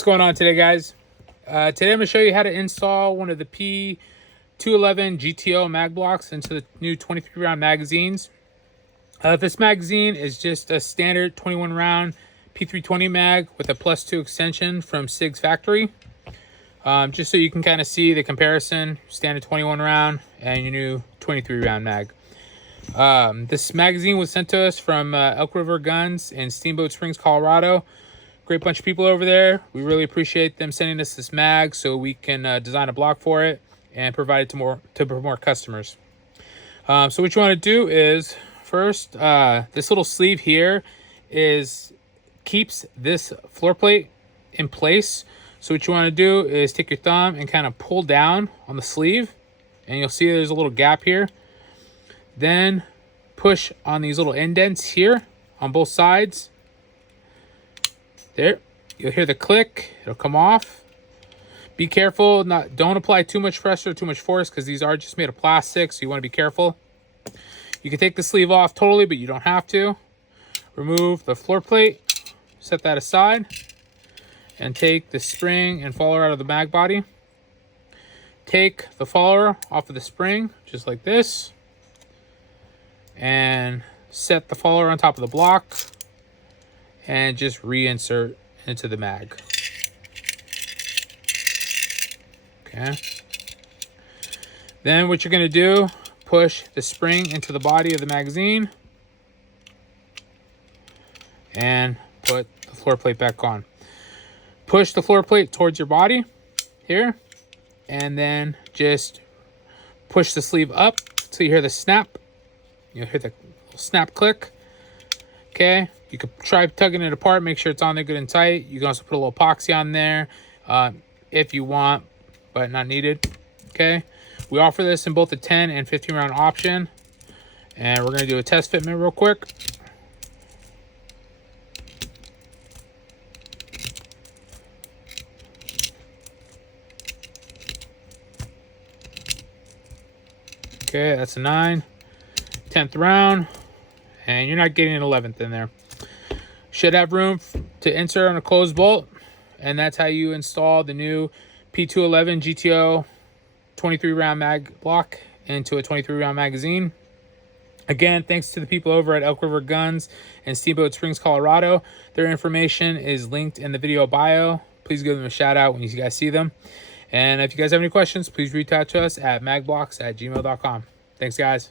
What's going on today, guys? Today I'm going to show you how to install one of the P211-GTO mag blocks into the new 23 round magazines. This magazine is just a standard 21 round P320 mag with a +2 extension from Sig's factory. Just so you can kind of see the comparison, standard 21 round and your new 23 round mag. This magazine was sent to us from Elk River Guns in Steamboat Springs, Colorado. Great bunch of people over there. We really appreciate them sending us this mag so we can design a block for it and provide it to more customers. So what you want to do is first, this little sleeve here keeps this floor plate in place. So what you want to do is take your thumb and kind of pull down on the sleeve, and you'll see there's a little gap here. Then push on these little indents here on both sides. There, you'll hear the click. It'll come off. Be careful, don't apply too much pressure, too much force, because these are just made of plastic, so you want to be careful. You can take the sleeve off totally, but you don't have to. Remove the floor plate, set that aside, and take the spring and follower out of the mag body. Take the follower off of the spring, just like this, and set the follower on top of the block, and just reinsert into the mag. Okay. Then what you're going to do, push the spring into the body of the magazine and put the floor plate back on. Push the floor plate towards your body here, and then just push the sleeve up till you hear the snap. You'll hear the snap click. Okay, you could try tugging it apart, make sure it's on there good and tight. You can also put a little epoxy on there if you want, but not needed. Okay, we offer this in both a 10 and 15 round option, and we're going to do a test fitment real quick. Okay, that's a 9. 10th round, and you're not getting an 11th in there. Should have room to insert on a closed bolt, and that's how you install the new P211-GTO 23 round mag block into a 23 round magazine. Again, thanks to the people over at Elk River Guns in Steamboat Springs, Colorado. Their information is linked in the video bio. Please give them a shout out when you guys see them. And if you guys have any questions, please reach out to us at magblocks@gmail.com. Thanks, guys.